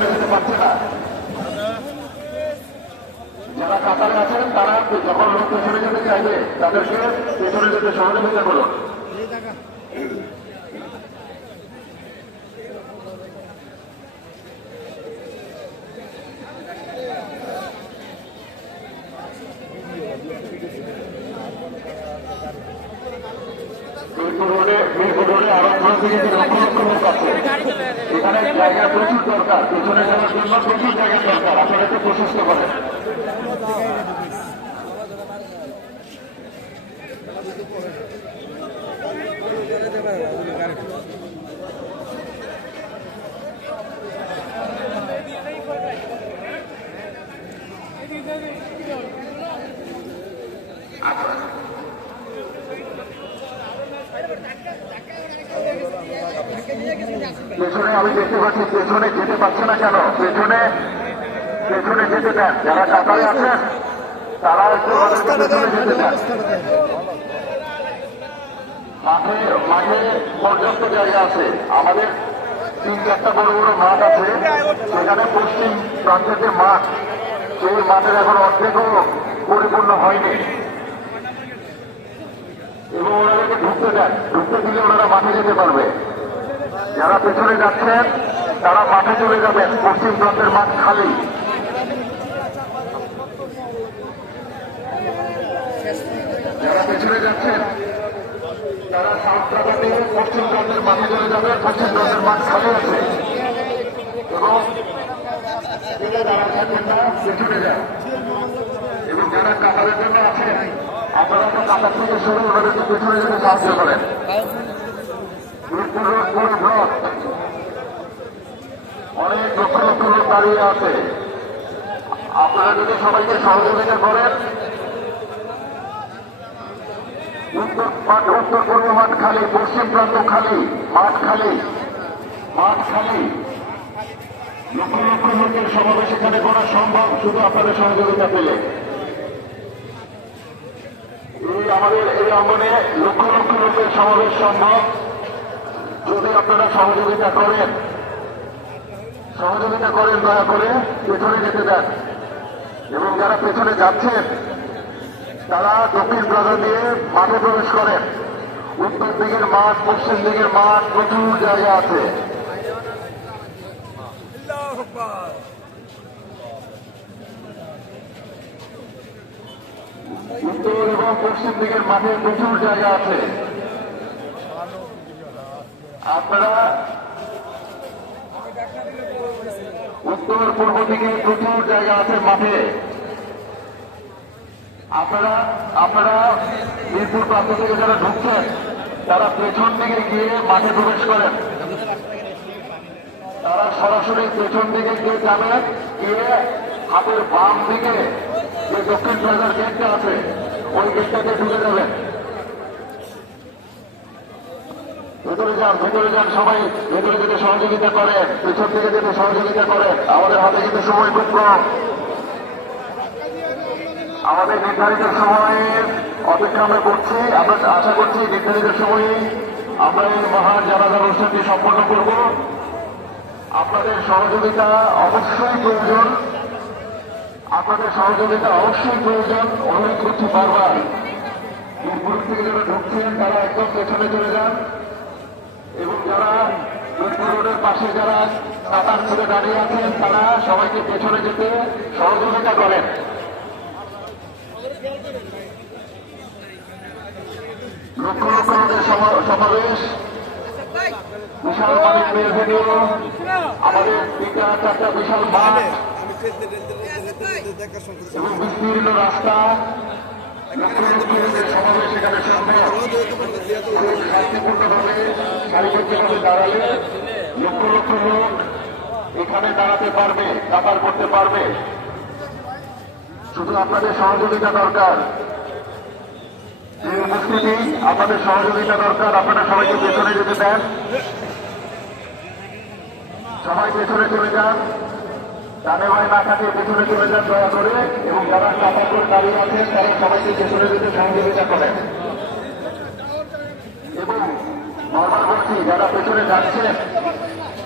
পেছনে যেতে পারছে না। যারা কাতারে আছেন তারা যখন লোক পেছনে যেতে চাইবে তাদেরকে পেছনে যেতে সহযোগিতা করুন। এখানে জায়গা প্রচুর দরকার, পেছনে যাওয়ার জন্য প্রচুর জায়গা দরকার, আপনারা একটু প্রশস্ত করেন। পেছনে আমি দেখতে পাচ্ছি পেছনে যেতে পারছে না কেন? পেছনে যেতে দেন, যারা কাতারে আছেন তারা একটু পেছনে যেতে দেন। মাঠে পর্যাপ্ত জায়গা আছে, আমাদের 3-4টা বড় বড় মাঠ আছে, সেখানে পশ্চিম প্রান্তের যে মাঠ, সেই মাঠের এখন অর্ধেকও পরিপূর্ণ হয়নি এবং ওনাদেরকে ঢুকতে দেন, ঢুকতে দিলে ওনারা মাঠে যেতে পারবে। যারা পেছনে যাচ্ছেন তারা মাঠে চলে যাবেন, পশ্চিম প্রান্তের মাঠ খালি। যারা পেছনে যাচ্ছেন তারা সাতটাতে পশ্চিম প্রান্তের মাঠে চলে যাবেন, পশ্চিম প্রান্তের মাঠ খালি আছে এবং যারা থাকবেন না পেছনে যান। এবং যারা কাতারের জন্য আছেন আপনারা তো কাতার থেকে শুরু ওনাদেরকে পেছনে যেতে সাহায্য করেন। অনেক লক্ষ লক্ষ লোক দাঁড়িয়ে আছে, আপনারা যদি সবাইকে সহযোগিতা করেন। উত্তর পূর্ব মাঠ খালি, পশ্চিম প্রান্ত খালি, মাঠ খালি। লক্ষ লক্ষ লোকের সমাবেশ এখানে করা সম্ভব শুধু আপনাদের সহযোগিতা পেলে। আমাদের এই অঙ্গনে লক্ষ লক্ষ লোকের সমাবেশ সম্ভব যদি আপনারা সহযোগিতা করেন। দয়া করে পেছনে যেতে দেন এবং যারা পেছনে যাচ্ছেন তারা দক্ষিণ প্লাজা দিয়ে মাঠে প্রবেশ করেন। উত্তর দিকের মাঠ, পশ্চিম দিকের মাঠ, প্রচুর জায়গা আছে। উত্তর এবং পশ্চিম দিকের মাঠে প্রচুর জায়গা আছে। আপনারা উত্তর পূর্ব দিকে প্রচুর জায়গা আছে মাঠে। আপনারা মিরপুর প্রান্ত থেকে যারা ঢুকছেন তারা পেছন দিকে গিয়ে মাঠে প্রবেশ করেন। তারা সরাসরি পেছন দিকে গিয়ে যাবেন, গিয়ে হাতের বাম দিকে যে দক্ষিণ প্লাজার গেটটা আছে ওই গেটটাকে ঢুকে যাবেন। ভেতরে যান, সবাই ভেতরে যেতে সহযোগিতা করেন, পেছন থেকে যেতে সহযোগিতা করেন। আমাদের হাতে কিন্তু সময় খুব কম, আমাদের নির্ধারিত সময়ে অপেক্ষা আমরা করছি। আমরা আশা করছি নির্ধারিত সময়ে আমরা এই মহান জানাজা অনুষ্ঠানটি সম্পন্ন করব। আপনাদের সহযোগিতা অবশ্যই প্রয়োজন, অনুরোধ করছি বারবার। মিরপুর থেকে যারা ঢুকছেন তারা একদম পেছনে চলে যান এবং যারা মিরপুর রোডের পাশে যারা কাতার করে দাঁড়িয়ে আছেন তারা সবাইকে পেছনে যেতে সহযোগিতা করেন। লক্ষ লক্ষ লোকের সমাবেশ, বিশাল মানের ভেন্যু, আমাদের 3-4টা বিশাল মাঠ এবং বিস্তীর্ণ রাস্তা, লক্ষ লক্ষ লোকের সমাবেশ এখানে শান্তিপূর্ণভাবে সারিবদ্ধভাবে দাঁড়ালে লক্ষ লক্ষ লোক এখানে দাঁড়াতে পারবে, কাতার করতে পারবে। শুধু আপনাদের সহযোগিতা দরকার, এই উপস্থিতি আপনাদের সহযোগিতা দরকার। আপনারা সবাইকে পেছনে যেতে দেন, সবাই পেছনে চলে যান, ডানে ভাই না থাকে পেছনে চলে যান দয়া করে। এবং যারা কাতার করে দাঁড়িয়ে আছেন তারা সবাইকে পেছনে যেতে সহযোগিতা করেন। এবং বারবার বলছি যারা পেছনে যাচ্ছেন